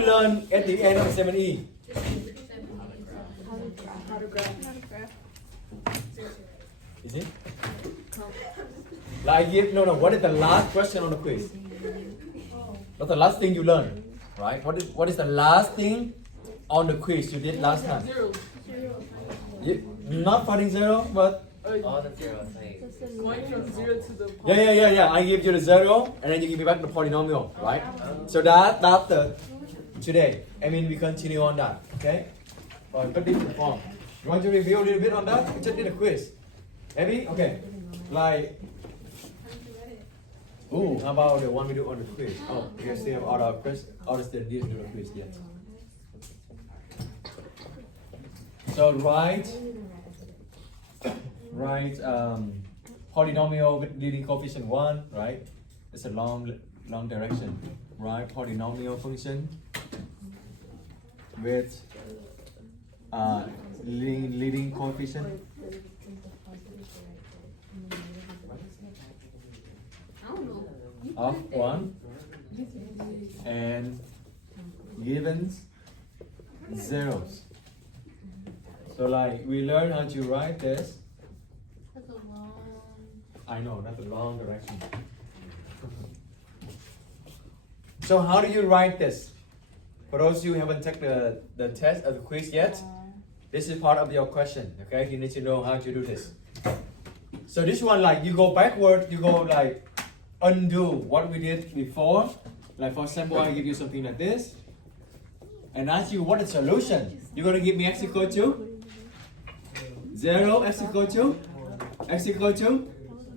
you learn at the end of 7E? Is it? Like no. What is the last question on the quiz? What's the last thing you learned? Right? What is the last thing on the quiz you did last time? Zero. Not finding zero, but All the zeros, like Going from 0 to the yeah. I give you the zero, and then you give me back the polynomial, right? So that's the today. I mean, we continue on that, okay? Or put different form. You want to review a little bit on that? We just did a quiz. Maybe? Okay. Like, ooh, how about the one we do on the quiz? Oh, we can still have all our quiz. All the students didn't do the quiz yet. So write polynomial with leading coefficient 1, right? It's a long direction. Right? Polynomial function with leading coefficient. Of 1 and given zeros. So like we learn how to write this. I know, that's a long direction. So how do you write this? For those who haven't taken the test or the quiz yet, this is part of your question, okay? You need to know how to do this. So this one, like you go backward, you go like undo what we did before. Like for example, I give you something like this and ask you what is the solution. You're going to give me x equal to 0, x equal to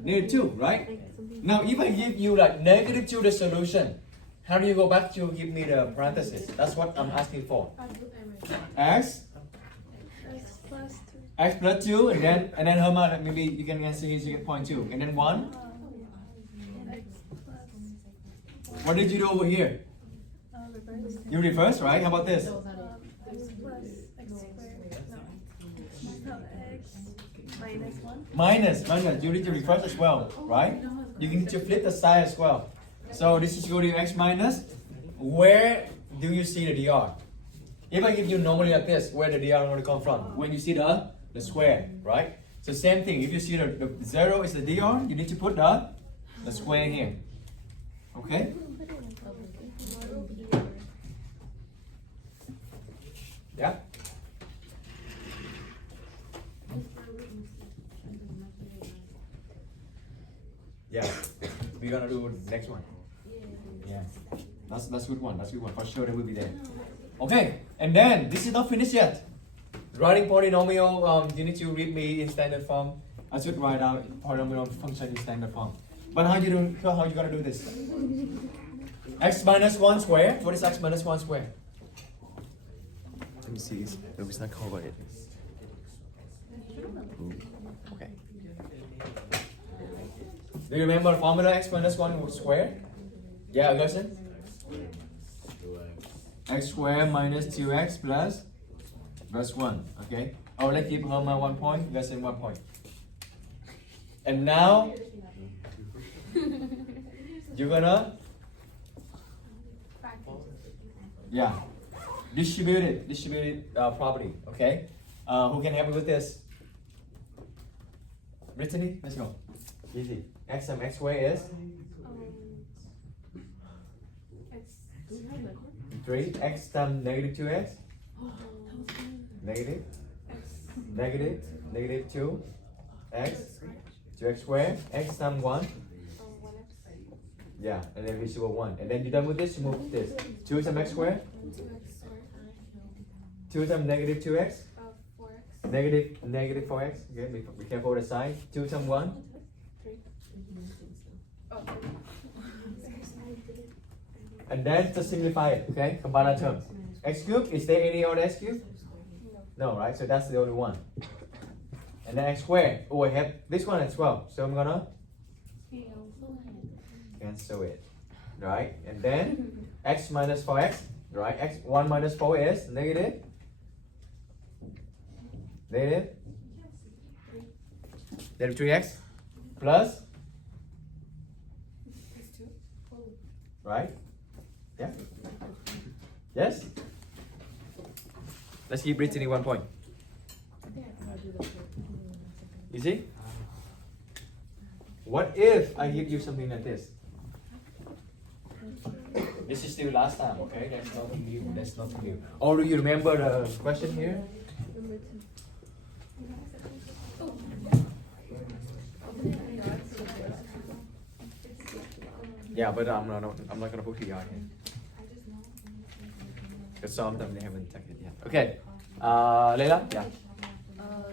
negative 2, right? Now if I give you like negative 2 the solution, how do you go back to give me the parenthesis? That's what I'm asking for. X plus 2 and then Herman, maybe you can answer here, so you get 0.2 and then 1. What did you do over here? You reverse, right? How about this? Minus. You need to reverse as well, right? You need to flip the side as well. So this is going to x minus. Where do you see the dr? If I give you normally like this, where the dr going to come from? When you see the square, right? So same thing. If you see the 0 is the dr, you need to put the square here. Okay? Yeah? Yeah. We're gonna do the next one. Yeah. That's good one. For sure they will be there. Okay, and then this is not finished yet. Writing polynomial, you need to read me in standard form. I should write out polynomial function in standard form. But how you gonna do this? X minus 1 square. What is x minus 1 square? Let me see. It's not covered. Okay. Do you remember formula x minus 1 square? Yeah, Augustine? X square minus 2x plus 1. Okay. Oh, let's give Herman 1 point, Augustine 1 point. And now you're gonna distribute it properly. Okay. Who can help me with this? Brittany, let's go. Easy. X sum x square is 3. X sum negative 2x. Negative 2 x 2x square. X sum 1. Yeah, and then visible 1. And then you're done with this, you move this. 2 sum x square. 2 sum negative 2x. Negative 4x. Okay, be careful with the sign. 2 sum 1. And then just simplify it, okay? Combine our terms. X cubed, is there any other x cubed? No, right? So that's the only one. And then x squared. Oh, I have this one as well. So I'm gonna cancel it. Right? And then x minus 4x. Right? X 1 minus 4 is negative. Then 3x plus. Right? Yeah. Yes? Let's give Brittany 1 point. Easy? What if I give you something like this? This is still last time, okay? That's nothing new. That's nothing new. Or do you remember the question here? Yeah, but I'm not gonna put PR here. Because some of them they haven't checked it yet. Okay. Leila? Yeah.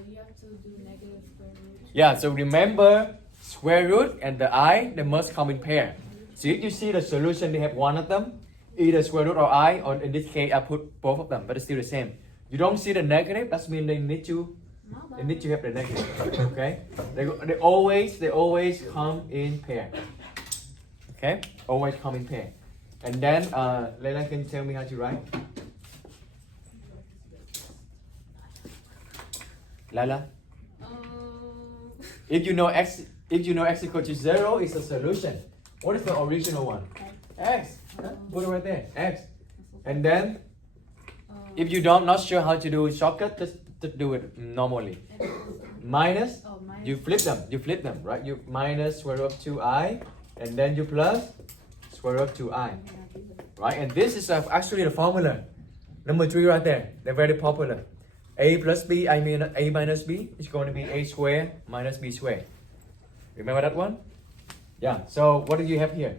You have to do negative square root. Yeah, so remember square root and the I, they must come in pair. So if you see the solution, they have one of them, either square root or I, or in this case, I put both of them, but it's still the same. You don't see the negative, that means they need to have the negative, okay? They always come in pair, okay? Always come in pair. And then, Leila, can you tell me how to write? Lala? If you know x equal to 0 is the solution. What is the original one? X. Put it right there. X. And then, if you not sure how to do shortcut, just do it normally. Minus. You flip them, right? You minus square root of 2i, and then you plus square root of 2i, right? And this is actually the formula. Number 3 right there. They're very popular. A plus b, I mean a minus b is going to be a squared minus b squared. Remember that one? Yeah. So what do you have here?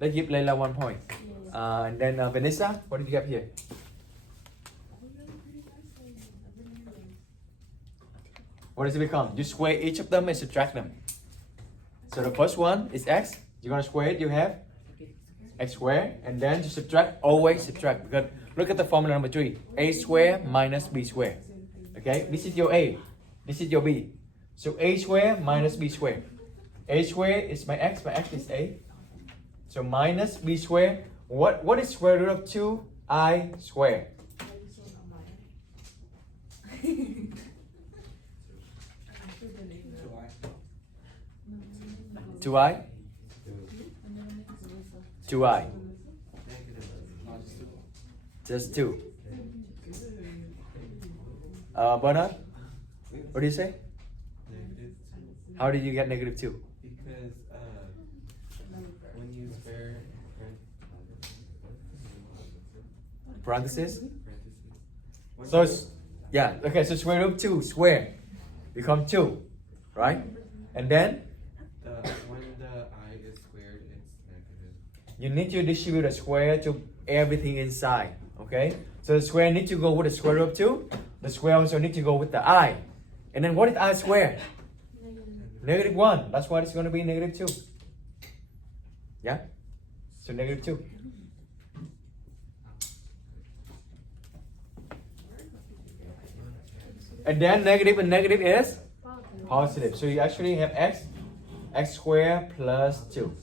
Let's give Leila 1 point. And then Vanessa, what did you have here? What does it become? You square each of them and subtract them. So the first one is x. You're gonna square it. You have x squared, and then to subtract, always subtract. Because look at the formula number 3: a squared minus b squared. Okay, this is your a, this is your b. So a squared minus b squared. A squared is my x is a. So minus b squared. What is square root of 2i squared? 2i? 2i. Just 2. Bernard? What do you say? How did you get negative 2? Because when you square Parentheses? So, yeah, okay, so square root of 2 square become 2, right? And then? When the I is squared, it's negative. You need to distribute a square to everything inside, okay? So the square need to go with the square root of 2. The square also need to go with the I. And then what is I squared? Negative 1. That's why it's going to be negative 2. Yeah? So negative 2. And then negative and negative is positive. So you actually have x squared plus 2.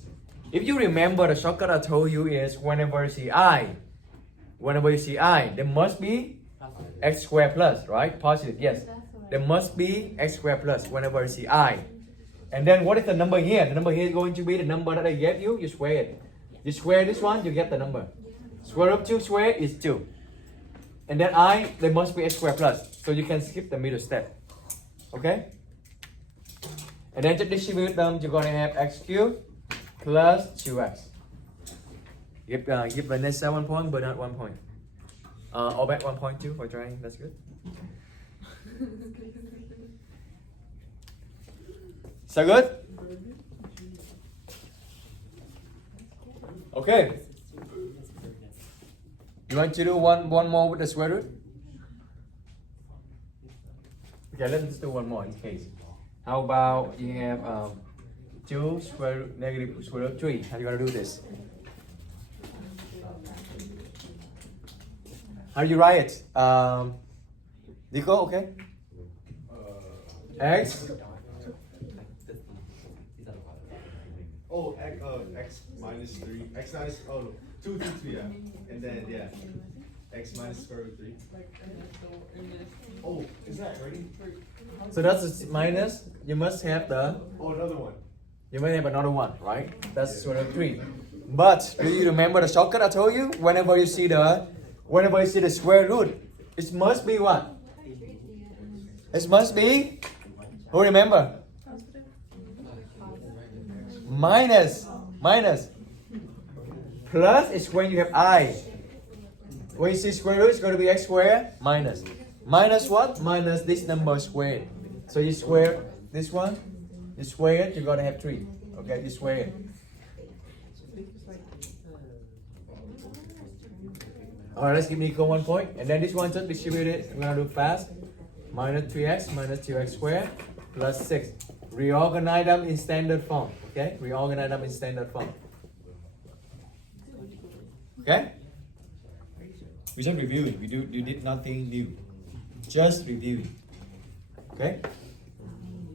If you remember, the shortcut I told you is whenever you see I, there must be x squared plus, right? Positive, yes. There must be x squared plus whenever you see I. And then what is the number here? The number here is going to be the number that I gave you. You square it. You square this one, you get the number. Square root of 2 squared is 2. And then there must be x squared plus. So you can skip the middle step. Okay? And then to distribute them, you're going to have x cubed plus 2x. Give Vanessa 1 point, Bernard 1 point. Obet 1 point too for trying. That's good. So good? Okay. You want to do one more with the square root? Okay, let's just do one more in case. How about you have 2 square root negative square root of 3? How are you going to do this? How do you write it? Nico, okay? X. Oh, x minus 3. X minus, 2, 2, yeah. And then, yeah. X minus square root 3. Oh, is that ready? So that's a minus. You must have the. Oh, another one. You may have another one, right? That's square root of 3. But do you remember the shortcut I told you? Whenever you see the Whenever you see the square root, it must be what? It must be, who remember? Minus. Plus is when you have I. When you see square root, it's going to be x squared minus. Minus what? Minus this number squared. So you square this one, you square it, you're going to have 3. Okay, you square it. Alright, let's give Nico 1 point. And then this one just distribute it. We're going to do fast. Minus 3x minus 2x squared plus 6. Reorganize them in standard form. Okay? Reorganize them in standard form. Okay? We just reviewing. We did nothing new. Just reviewing. Okay?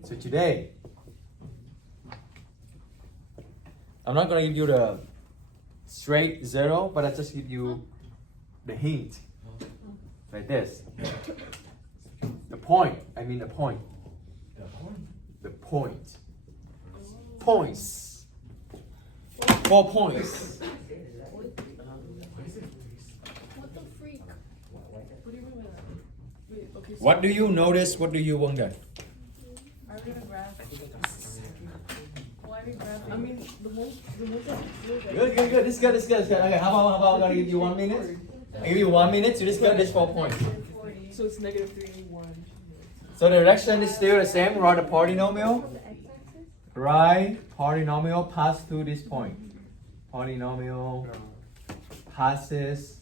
So today, I'm not going to give you the straight 0, but I just give you the hint. Like this. The point. I mean the point. The point. Points. 4 points. What the freak? What do you mean by that? Wait, okay, so What do you notice? What do you wonder? are we gonna graph? Why are we graphing? I mean, the most Good. This is good. Okay, how about I'm gonna give you 1 minute? I give you 1 minute to discuss this 4 points. So it's -3, 1. So the direction is still the same. Write the polynomial. Right, polynomial pass through this point. Polynomial passes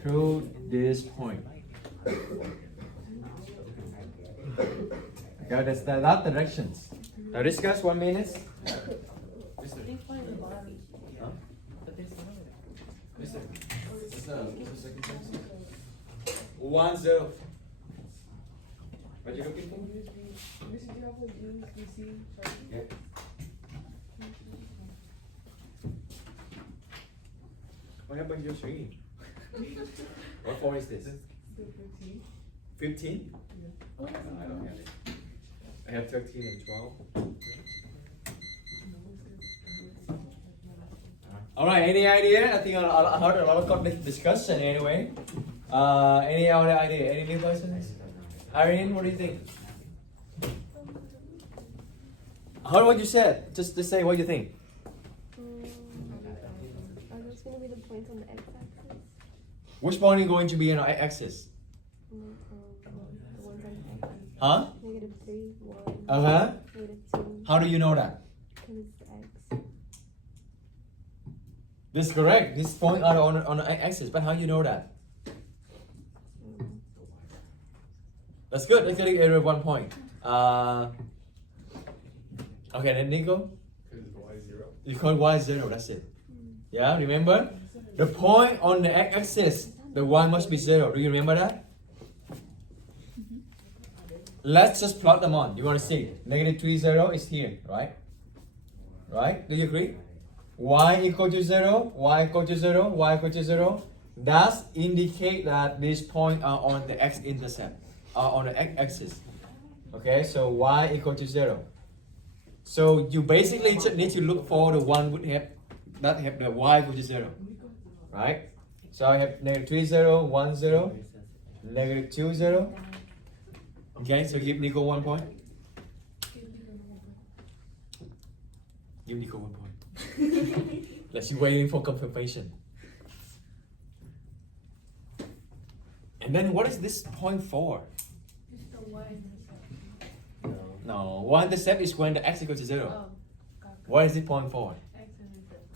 through this point. Okay, that's the that directions. Now discuss 1 minute. Mister. Huh? Mister. What's the second time? 1-0. What you looking for? This is your USB-C charger? Yeah. What happened to your screen? What phone is this? The 15. 15? Oh, I don't have it. I have 13 and 12. Alright, any idea? I think I heard a lot of discussion anyway. Any other idea? Any new persons? Irene, what do you think? I heard what you said. Just to say what you think. Are those going to be the points on the x-axis? Which point is going to be on the axis? The ones on the x-axis. Huh? -3, 1. Uh-huh. -2. How do you know that? Because it's x. This is correct. These points are on the axis, but how you know that? That's good. Let's get area 1 point. Okay, then Nico? Because y is 0. You call y 0, that's it. Yeah, remember? The point on the x-axis, the y must be 0. Do you remember that? Let's just plot them on. You want to see? -3, 0 is here, right? Right? Do you agree? Y equal to 0, y equal to 0, y equal to 0. That indicate that these points are on the x-intercept, are on the x-axis. Okay, so y equal to 0. So you basically just need to look for the one would have that have the y equal to 0. Right? So I have -3, 0, 1, 0, -2, 0. Okay, so give Nico 1 point. Give Nico 1 point. Let's waiting for confirmation. And then what is this point for? It's the y intercept. No, y intercept is when the x equals to 0. Oh, got What is it point for? X intercept.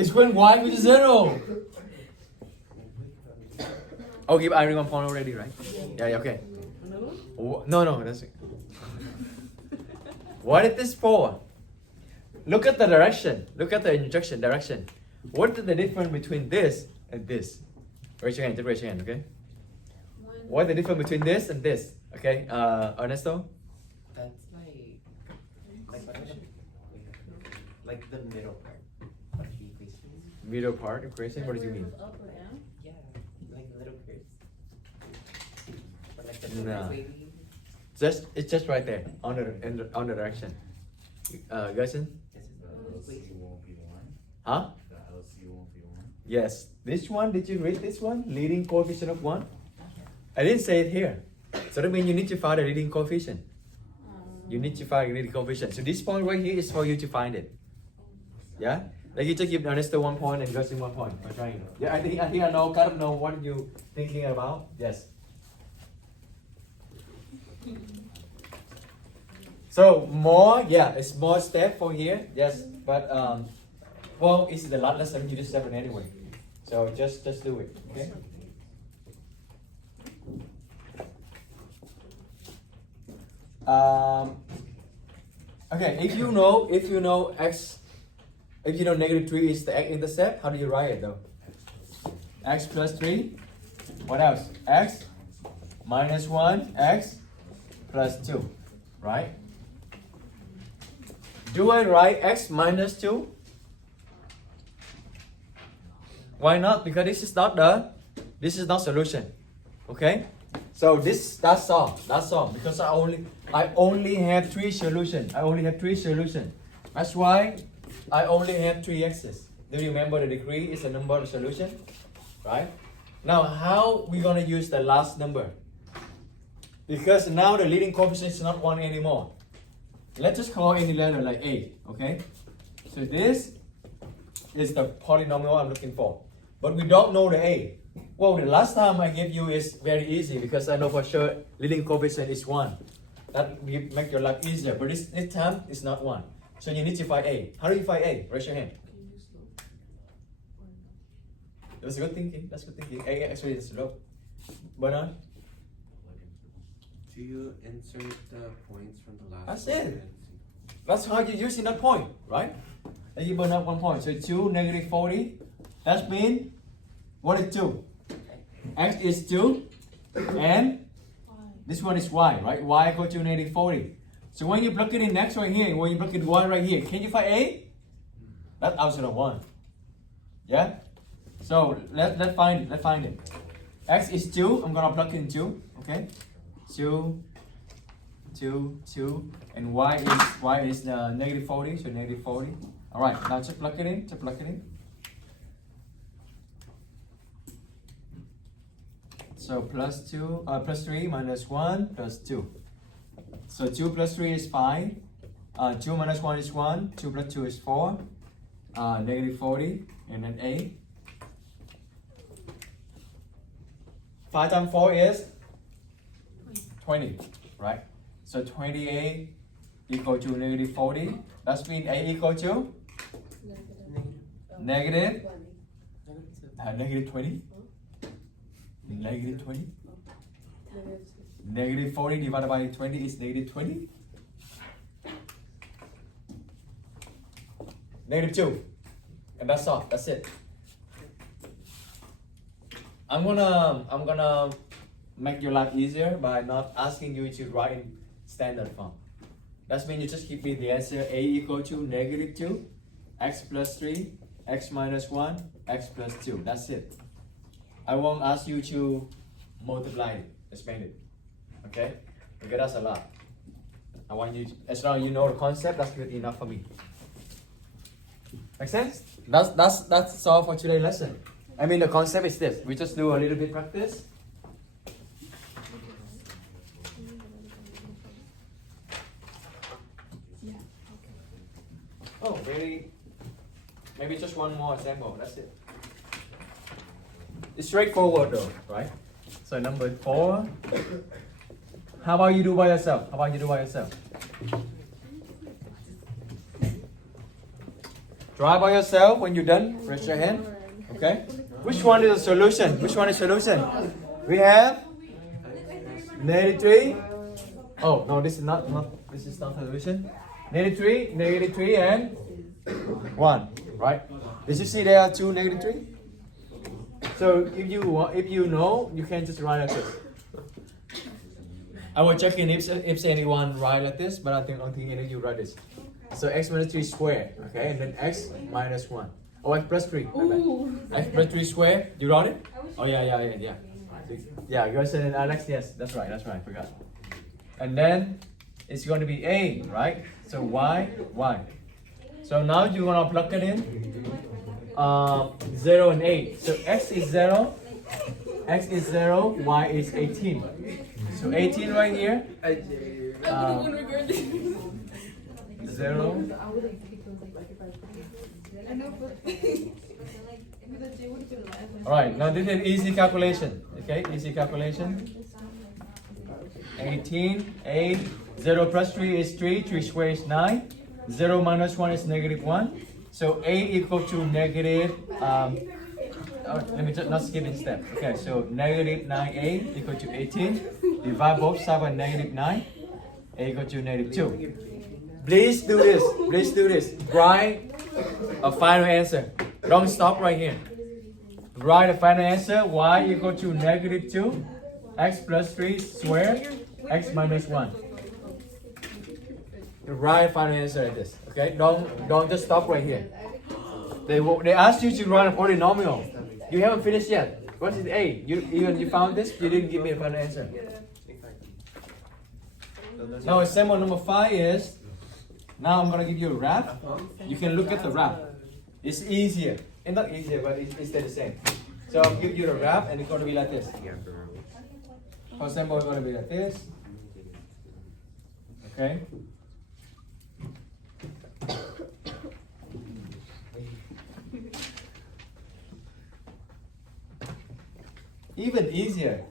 It's when y equals to 0. Oh, give Irene 1 point already, right? Yeah, okay. Another one? No, that's it. What is this for? Look at the direction. Look at the injection direction. What is the difference between this and this? Raise your hand, just raise your hand, okay? What is the difference between this and this? Okay, Ernesto? That's like the middle part of the equation. Middle part equation, what do you mean? Up or down? Yeah, like little curves. But like the No. wavy. It's just right there on the direction. Gerson? This is The the LC won't be 1. Huh? The LC won't be 1. Yes. This one, did you read this one? Leading coefficient of 1? I didn't say it here. So that means you need to find the leading coefficient. You need to find the leading coefficient. So this point right here is for you to find it. Yeah? Like you just give Ernesto 1 point and Justin 1 point for triangle. Yeah, I think I know, kind of know what you thinking about. Yes. So more, yeah, it's more step for here. Yes, but well, it's the last lesson. You just 7 anyway. So just do it. Okay. Okay, if you know x, if you know -3 is the x-intercept, how do you write it though? X plus 3. What else? X minus 1, x plus 2, right? Do I write x minus 2? Why not? Because this is not solution. Okay? So that's all. Because I only have 3 solutions. That's why I only have 3 x's. Do you remember the degree is a number of solution? Right? Now how we gonna use the last number? Because now the leading coefficient is not 1 anymore. Let's just call any letter like A, okay? So this is the polynomial I'm looking for. But we don't know the A. Well, the last time I gave you is very easy because I know for sure leading coefficient is 1. That will make your life easier. But this time it's not 1. So you need to find A. How do you find A? Raise your hand. That's good thinking. A actually is slow. Bernard? Do you insert the points from the last That's one it. and- That's how you use in that point, right? And you burn up 1 point. So 2 negative 40. That means what is 2? X is 2 and this one is y, right? Y equal to negative 40. So when you plug it in next right here, when you plug in 1 right here, can you find A? That's outside of 1. Yeah? So let's find it. X is 2. I'm gonna plug in 2. Okay? 2, and y is negative 40, so negative 40. Alright, now just plug it in. So plus 3 minus 1 plus 2. So 2 plus 3 is 5. 2 minus 1 is 1. 2 plus 2 is 4. Negative 40, and then A. 5 times 4 is 20, right? So 20A equal to negative 40. That means A equal to negative 20. Negative 20. Negative 40 divided by 20 is negative 20. Negative 2. And that's all. That's it. I'm gonna make your life easier by not asking you to write in standard form. That means you just give me the answer A equal to negative 2, x plus 3, x minus 1, x plus 2. That's it. I won't ask you to multiply it, expand it. Okay? Because that's a lot. I want you to, as long as you know the concept, that's good enough for me. Make sense? That's all for today's lesson. I mean the concept is this. We just do a little bit practice. Oh, maybe just one more example. That's it. It's straightforward though, right? So number 4. How about you do by yourself? Try by yourself. When you're done, raise your hand. Okay. Which one is the solution? We have negative 3. Oh no, this is not solution. Negative 3, and 1. Right? Did you see there are 2 negative 3? So if you know, you can just write like this. I will check in if anyone write like this, but I don't think any of you write this. So x minus 3 squared, okay, and then x minus 1. Oh, x plus 3. X plus 3 squared. You wrote it? Oh yeah. Yeah, you guys said it, Alex. Yes, that's right. I forgot. And then it's going to be A, right? So y. So now you're gonna plug it in. 0 and 8. So x is 0, y is 18. So 18 right here, I wouldn't regret this. 0, I know, but alright, now this is easy calculation, okay, easy calculation. 18, 8, 0 plus 3 is 3, 3 squared is 9, 0 minus 1 is negative 1. So 8 equal to negative, let me just not skip this step. Okay, so negative 9a equal to 18. Divide both sides by negative 9, a equal to negative 2. Please do this, write a final answer. Don't stop right here. Write a final answer, y equal to negative 2, x plus 3 squared, x minus 1. Write a final answer like this, okay? Don't just stop right here. They asked you to write a polynomial. You haven't finished yet. What is A? You found this? You didn't give me a final answer. Now example number 5 is, now I'm gonna give you a graph. You can look at the graph. It's easier. It's not easier, but it's still the same. So I'll give you the graph and it's gonna be like this. For example, it's gonna be like this. Okay. Even easier.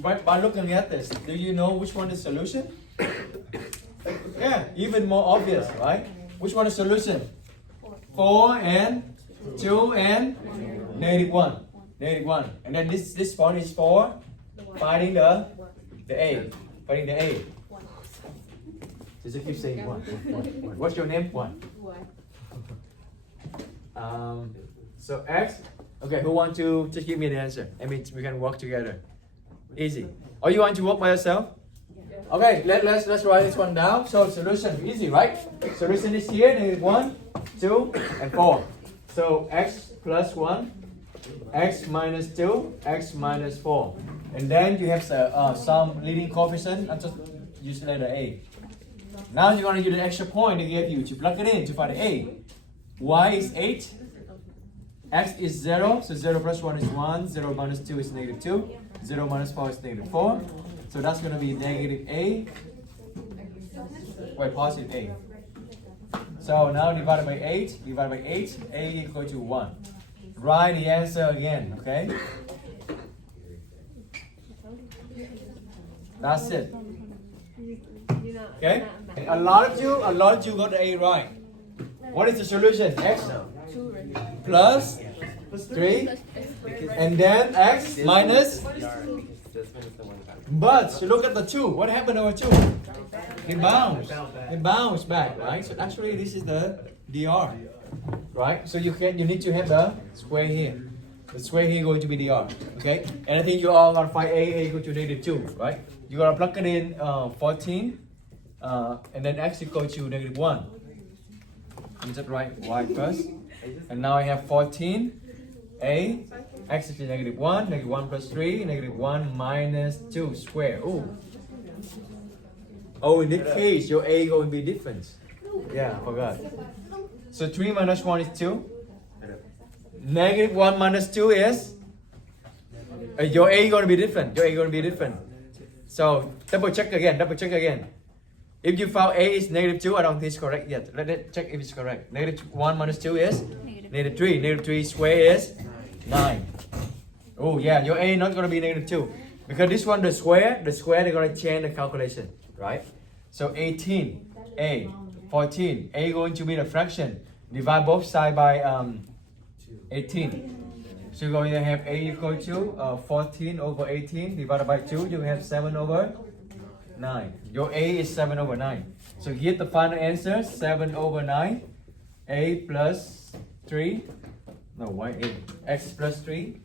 By looking at this, do you know which one is solution? Yeah, even more obvious, right? Which one is solution? 4 and 2 and negative 1. Negative 1. And then this point is for finding the A. Finding the A. Just keep saying 1. What's your name? 1. So X. Okay, who want to just give me the answer? I mean, we can work together. Easy. Or you want to work by yourself? Okay, let's write this one down. So solution, easy, right? Solution is here, negative 1, 2, and 4. So x plus 1, x minus 2, x minus 4. And then you have some leading coefficient, and just use letter A. Now you're going to use an extra point they gave you to plug it in to find the A. Y is 8. X is 0, so 0 plus 1 is 1, 0 minus 2 is negative 2, 0 minus 4 is negative 4. So that's going to be negative A, positive A. So now divided by 8, A equal to 1. Write the answer again, okay? That's it. Okay? A lot of you got the A right. What is the solution? X plus 3 and then x minus. But look at the 2. What happened over 2? It bounced back, right? So actually this is the dr, right? So you need to have the square here. The square here is going to be dr, okay? And I think you all gonna find a equal to negative 2, right? You're gonna plug it in 14, and then x equal to negative 1. I'm just write y first. And now I have 14, a, x is negative 1, negative 1 plus 3, negative 1 minus 2 square. Oh, in this case, your a going to be different. Yeah, I forgot. So 3 minus 1 is 2. Negative 1 minus 2 is? Your a going to be different. So double check again. If you found a is negative 2, I don't think it's correct yet. Let's check if it's correct. Negative 1 minus 2 is? Negative 3. Negative 3 square is 9. Oh yeah, your a not going to be negative 2. Because this one, the square, they're going to change the calculation, right? So 18, a, 14, a going to be the fraction. Divide both sides by 18. So you're going to have a equal to 14 over 18 divided by 2. You have 7 over 9. Your a is 7 over 9. So get the final answer, 7 over 9. A plus 3. No, why a? X plus 3.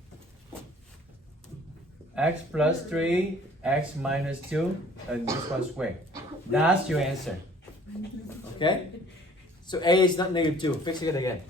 X plus 3, x minus 2, and this one square. That's your answer. Okay? So a is not negative 2. Fix it again.